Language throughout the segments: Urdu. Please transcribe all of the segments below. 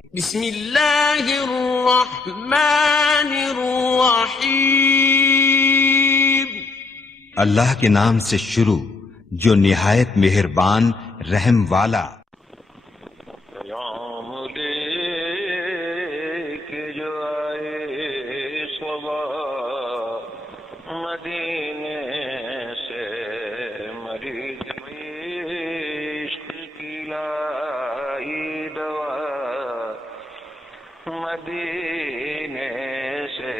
بسم اللہ الرحمن الرحیم، اللہ کے نام سے شروع جو نہایت مہربان رحم والا۔ پیام دے کے جو آئے صبح مدینے سے، مریض عشق کی لائی دوا مدینے سے۔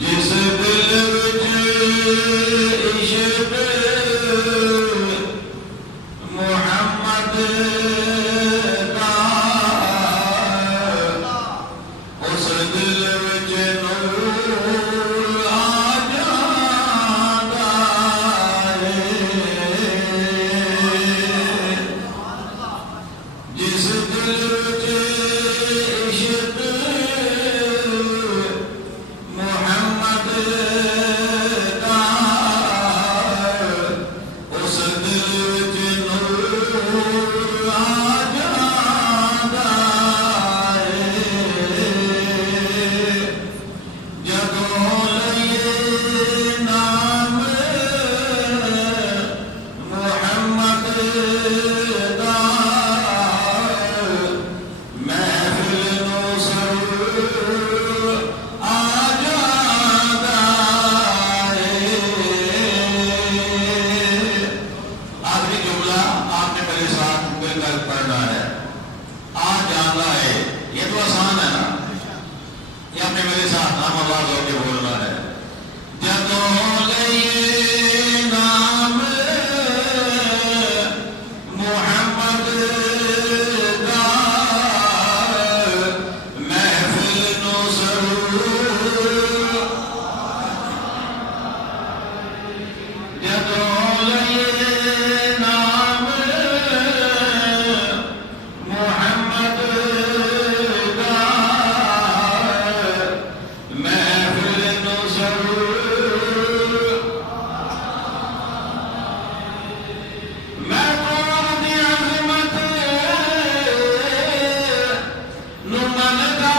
جس دل عشق محمد دا، اس دل وچ نور آ جاندا ہے۔ جس دل وچ عشق محمد دا، اس دل وچ نور آ جاندا ہے۔ جدوں لئے نام محمد دا، محفل نو سرور آ جاندا ہے۔ آخری جملہ آپ نے میرے ساتھ مل کر پڑھنا ہے۔ آ جانا ہے، یہ تو آسان ہے نا، یہ آپ نے میرے ساتھ نام آواز ہو کے بولنا ہے۔ جدوں لئے نام محمد دا، محفل نو سرور، جدوں لئے نام محمد دا، محفل نو سرور۔ میں قوم دی عظمت نو مندا،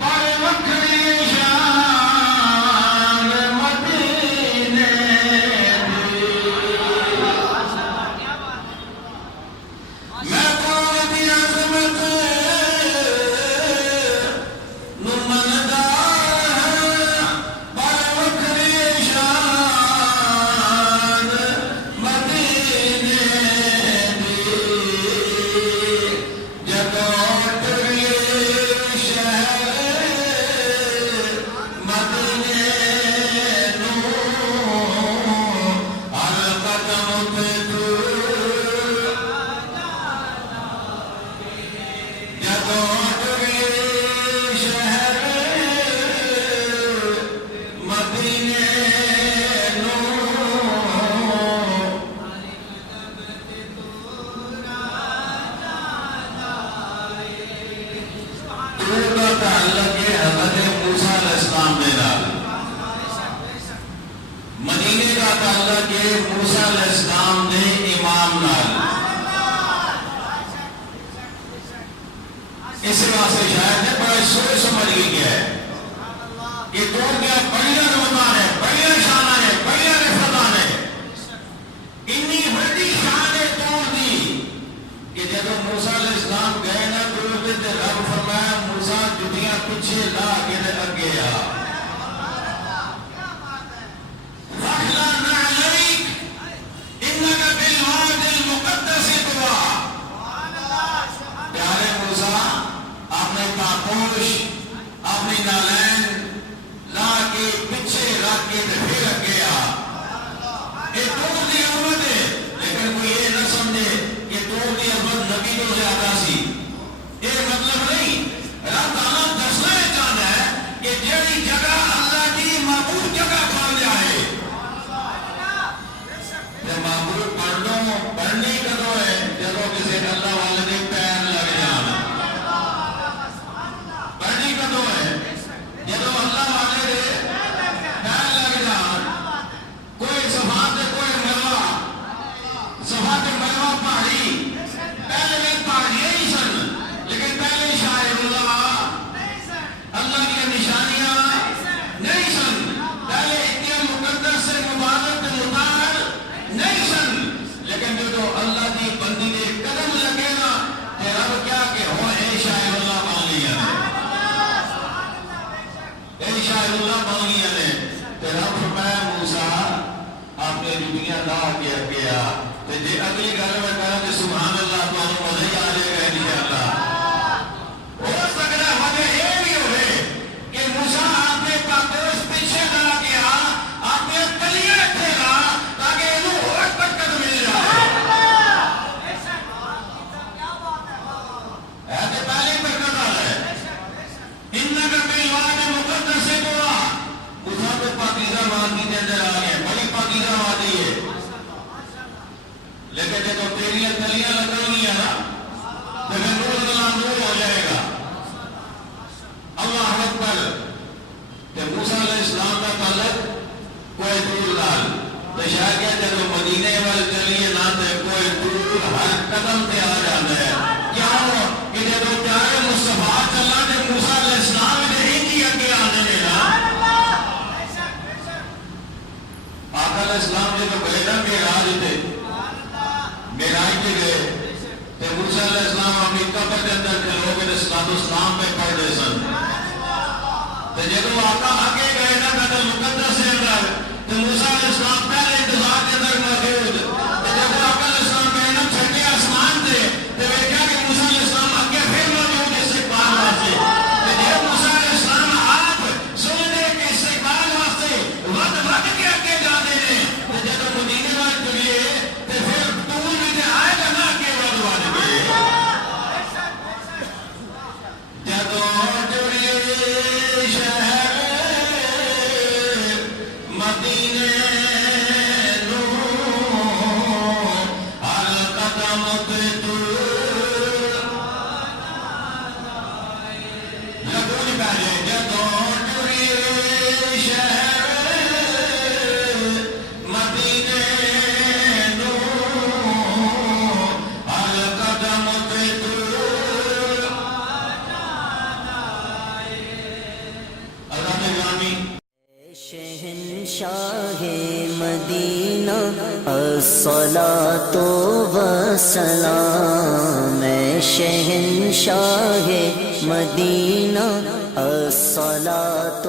پر وکھری شان مدینے دی۔ میں قوم دی عظمت نو مندا، پر وکھری شان مدینے دی۔ جدوں ٹرے شہر مدینے نو، ہر قدم تے دور، جدوں ٹرے شہر مدینے نو، دور دا تعلق ہے حضرت موسیٰ علیہ السلام دے نال، مدینے کا تعلق ہے موسیٰ علیہ السلام دے امام نال۔ اس واسطے شاید نے بڑا سوچ سمجھ کے کیا ہے کہ دور کیا بڑیاں نعمتاں نے، بڑیاں شاناں نے، بڑیاں رفتاں نے۔ اتنی بڑی شان ہے دور دی کہ جب موسیٰ علیہ السلام گئے نا دور دے تے رب فرمایا موسیٰ جتیاں پیچھے لا کے تے اگے آ۔ وَاحْلَقْ نَعْلَيْكَ إِنَّكَ بِالْوَادِ الْمُقَدَّسِ طُوًى۔ پیارے موسیٰ، آپ نے پاپوش اپنی نالین لا کے پیچھے رکھ کے تے پھر اگے آ۔ یہ دور دی عظمت ہے، لیکن کوئی یہ نہ سمجھے کہ دور دی عظمت نبی تو زیادہ سی۔ یہ مطلب نہیں، رب تعالیٰ دسنا یہ چاہتا ہے کہ جیڑی جگہ اللہ کی معبود جگہ بن جائے، تے معبود پڑھ لو، پڑھنی کدوں ہے جدوں کسی اللہ والے دے پیر لگ جان۔ پڑھنی کدوں ہے جدوں اللہ والے دے پیر لگ جان۔ کوئی صفات تے کوئی مروا گیا تے جے اگلی گل میں کہا تے سبحان اللہ تو مزہ ہی آ جائے گا انشاءاللہ ہو سکتا وجہ یہ بھی ہوئے کہ موسیٰ اپنے پاپوش پیچھے لا گیا اپنے کلیے تھے لا تاکہ انہوں اور برکت مل جائے ایسے پہلی برکت آ رہا ہے انکا بالواد مقدس سے دعا موسیٰ پہ پاکیزہ وادی کے اندر آ گئے بڑی پاکیزہ وادی ہے لیکن جب تیری کلیاں لگنی ہے نا تو پھر نور اللہ نور ہو جائے گا اللہ اکبر کہ موسیٰ علیہ السلام کا تعلق کوئی دور لال تو شاید کہ جب مدینے والے چلیے نہ تے کوئی دور ہر قدم پہ آ جانا ہے کیا ہو کہ جب پیارے مصطفیٰ چلا جب موسیٰ علیہ السلام نے ہی اگے آنے لگا آقا علیہ السلام جب گئے نا معراج تھے معراج پہ گئے تو موسیٰ علیہ السلام اپنی قبر کے اندر کے لوگ صلاۃ السلام پہ پڑھ رہے سن تو جب آقا آگے گئے نا بیت المقدس سے اندر تو موسیٰ علیہ السلام پہلے انتظار کے اندر موجود تو جب آقا علیہ السلام گئے نا چھٹے آسمان تھے تو دیکھا کہ موسیٰ علیہ السلام آگے پھر موجود استقبال واسطے تو جب موسیٰ علیہ السلام آپ سننے کے استقبال واسطے وقت کے آگے جاتے ہیں تو جب مدینے والے چلیے تو پھر طول میں آئے گا نا آگے والے جدوں جڑیے شہر مدینے نو ہر قدم تے تو لگو نہیں پہلے جدوں جڑیے شہر مدینے نو ہر قدم تے تو اللہ نے گرامی شہنشاہ مدینہ الصلاۃ والسلام شہنشاہ مدینہ الصلاۃ